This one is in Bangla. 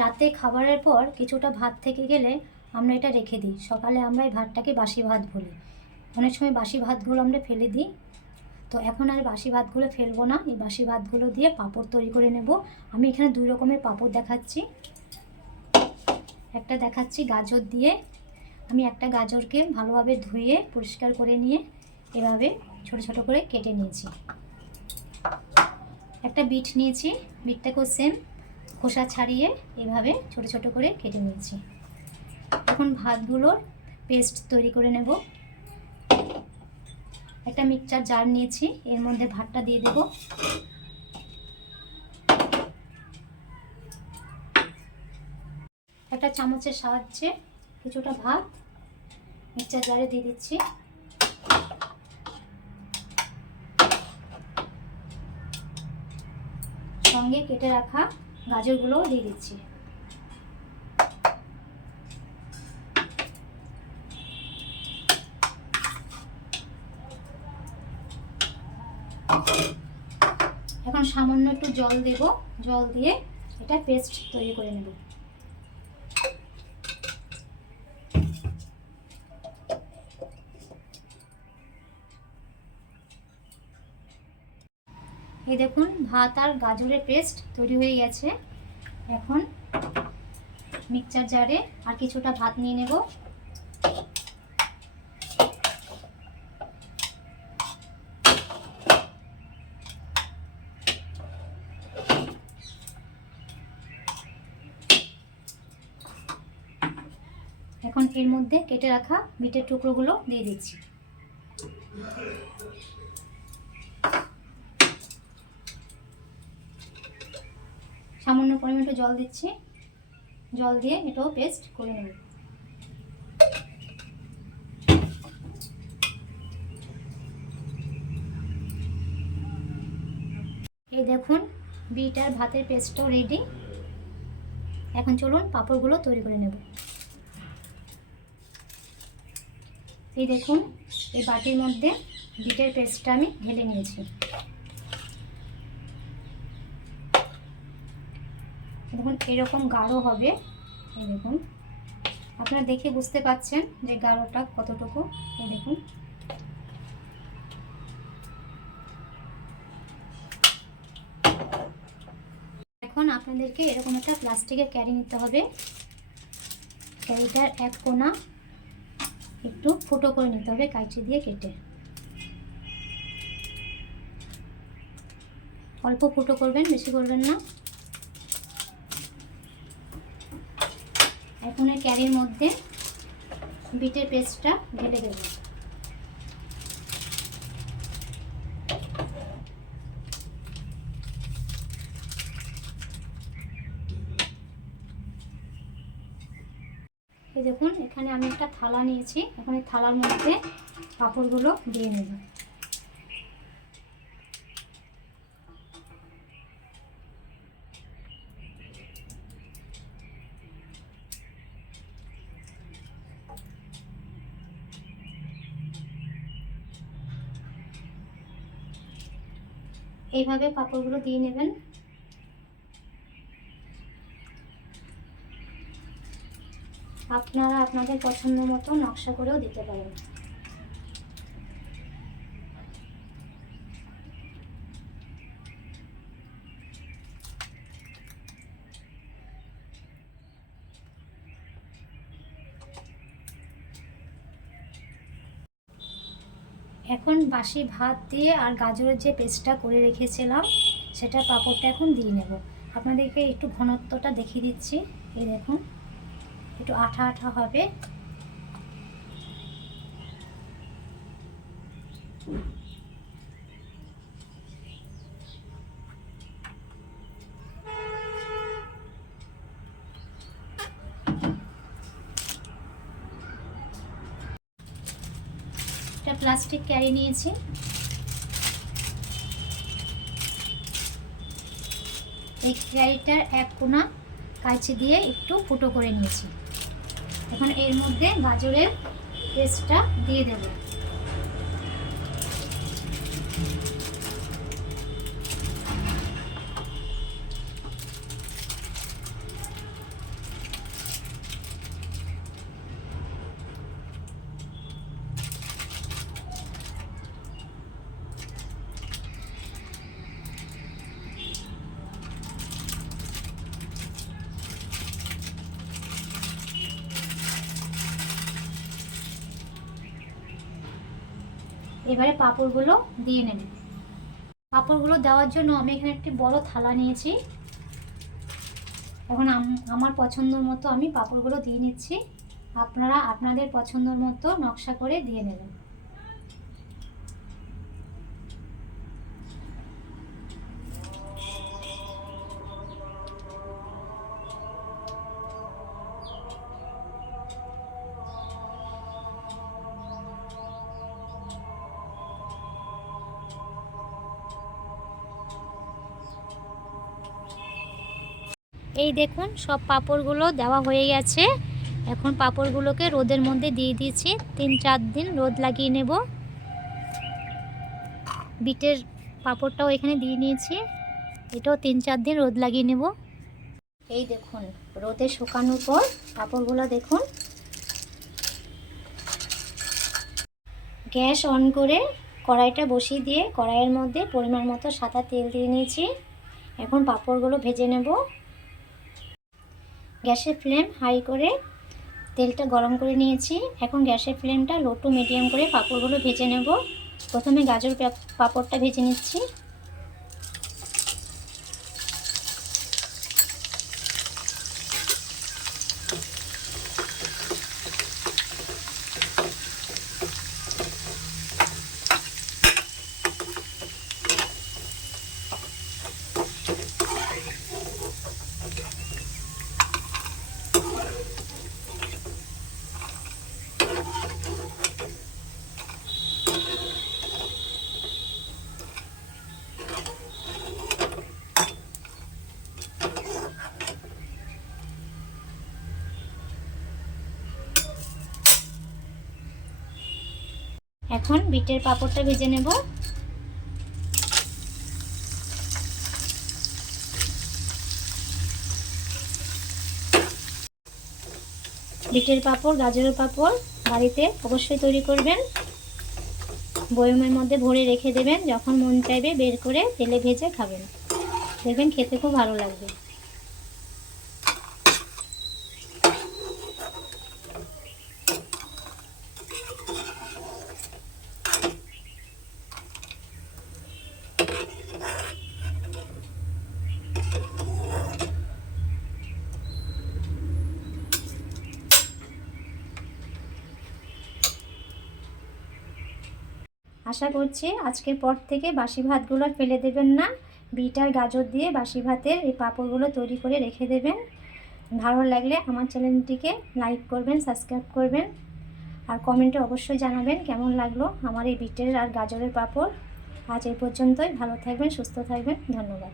রাতে খাবারের পর কিছুটা ভাত থেকে গেলে আমরা এটা রেখে দিই। সকালে আমরা এই ভাতটাকে বাসি ভাত বলি। অনেক সময় বাসি ভাতগুলো আমরা ফেলে দিই। তো এখন আর বাসি ভাতগুলো ফেলবো না, এই বাসি ভাতগুলো দিয়ে পাঁপড় তৈরি করে নেব। আমি এখানে 2 রকমের পাঁপড় দেখাচ্ছি। একটা দেখাচ্ছি গাজর দিয়ে। আমি একটা গাজরকে ভালোভাবে ধুয়ে পরিষ্কার করে নিয়ে এভাবে ছোট ছোট করে কেটে নিয়েছি। একটা বিট নিয়েছি, বিটটাকেও সেম খোসা ছাড়িয়ে এভাবে ছোট ছোট করে কেটে নিয়েছি। এখন ভাতগুলোর পেস্ট তৈরি করে নেব। একটা মিক্সচার জার নিয়েছি, এর মধ্যে ভাতটা দিয়ে দেব। একটা চামচের সাহায্যে কিছুটা ভাত মিক্সচার জারে দিয়ে দিচ্ছি। সঙ্গে কেটে রাখা গাজরগুলোও দিয়ে দিচ্ছি। এখন সামান্য একটু জল দেব, জল দিয়ে এটা পেস্ট তৈরি করে নেব। এই দেখুন ভাত আর গাজরের পেস্ট তৈরি হয়ে গেছে। এখন মিক্সচার জারে আর কিছুটা ভাত নিয়ে নেব। এখন এর মধ্যে কেটে রাখা বিটের টুকরোগুলো দিয়ে দিচ্ছি। সামান্য পরিমাণে একটু জল দিচ্ছি, জল দিয়ে এটাও পেস্ট করে নেব। এই দেখুন বিট আর ভাতের পেস্টও রেডি। এখন চলুন পাঁপড়গুলো তৈরি করে নেব। এই দেখুন এই বাটির মধ্যে বিটের পেস্টটা আমি ঢেলে নিয়েছি। দেখুন এরকম গাঢ় হবে। এই দেখুন আপনারা দেখে বুঝতে পাচ্ছেন যে গাঢ়টা কতটুকু। এই দেখুন এখন আপনাদেরকে এরকম একটা প্লাস্টিকের ক্যারি নিতে হবে। ক্যারিটার এক কোণা একটু ফুটো করে নিতে হবে কাঁচি দিয়ে কেটে। অল্প ফুটো করবেন, বেশি করবেন না। এখন এই ক্যারির মধ্যে বিটের পেস্টটা ঢেলে দেব। এই দেখুন এখানে আমি একটা থালা নিয়েছি। এখন এই থালার মধ্যে পাঁপড়গুলো দিয়ে নেব। এইভাবে পাঁপড়গুলো দিয়ে নেবেন। আপনারা আপনাদের পছন্দ মতো নকশা করেও দিতে পারেন। এখন বাসি ভাত দিয়ে আর গাজরের যে পেস্টটা করে রেখেছিলাম সেটা পাঁপড়টা এখন দিয়ে নেব। আপনাদেরকে একটু ঘনত্বটা দেখিয়ে দিচ্ছি। এই দেখুন একটু আঠা আঠা হবে। একটা প্লাস্টিক ক্যারি নিয়েছি। এই ক্যারিটার এক কোণা কাঁচি দিয়ে একটু ফুটো করে নিয়েছি। এখন এর মধ্যে গাজরের পেস্টটা দিয়ে দেব। এবারে পাঁপড়গুলো দিয়ে নেব। পাঁপড়গুলো দেওয়ার জন্য আমি এখানে একটি বড় থালা নিয়েছি। এখন আমার পছন্দ মতো আমি পাঁপড়গুলো দিয়ে নিচ্ছি। আপনারা আপনাদের পছন্দ মতো নকশা করে দিয়ে নেবেন। এই দেখুন সব পাঁপড়গুলো দেওয়া হয়ে গেছে। এখন পাঁপড়গুলোকে রোদের মধ্যে দিয়ে দিয়েছি, 3-4 দিন রোদ লাগিয়ে নেব। বিটের পাঁপড়টাও এখানে দিয়ে নিয়েছি, এটাও 3-4 দিন রোদ লাগিয়ে নেব। এই দেখুন রোদে শুকানোর পর পাঁপড়গুলো দেখুন। গ্যাস অন করে কড়াইটা বসিয়ে দিয়ে কড়াইয়ের মধ্যে পরিমাণ মতো সাদা তেল দিয়ে নিয়েছি। এখন পাঁপড়গুলো ভেজে নেব। গ্যাসের ফ্লেম হাই করে তেলটা গরম করে নিয়েছি। এখন গ্যাসের ফ্লেমটা লো টু মিডিয়াম করে পাঁপড়গুলো ভেজে নেব। প্রথমে গাজর পাঁপড়টা ভেজে নিচ্ছি। এখন বিটের পাঁপড়টা ভেজে নেব। বিটের পাঁপড়, গাজরের পাঁপড় বাড়িতে অবশ্যই তৈরি করবেন। বয়মের মধ্যে ভরে রেখে দেবেন, যখন মন চাইবে বের করে তেলে ভেজে খাবেন, দেখবেন খেতে খুব ভালো লাগবে। আশা করছি আজকের পর থেকে বাসি ভাতগুলো ফেলে দেবেন না। বিট আর গাজর দিয়ে বাসি ভাতের এই পাঁপড়গুলো তৈরি করে রেখে দেবেন। ভালো লাগলে আমার চ্যানেলটিকে লাইক করবেন, সাবস্ক্রাইব করবেন, আর কমেন্টে অবশ্যই জানাবেন কেমন লাগলো আমার এই বিটের আর গাজরের পাঁপড়। আজ এই পর্যন্তই। ভালো থাকবেন, সুস্থ থাকবেন, ধন্যবাদ।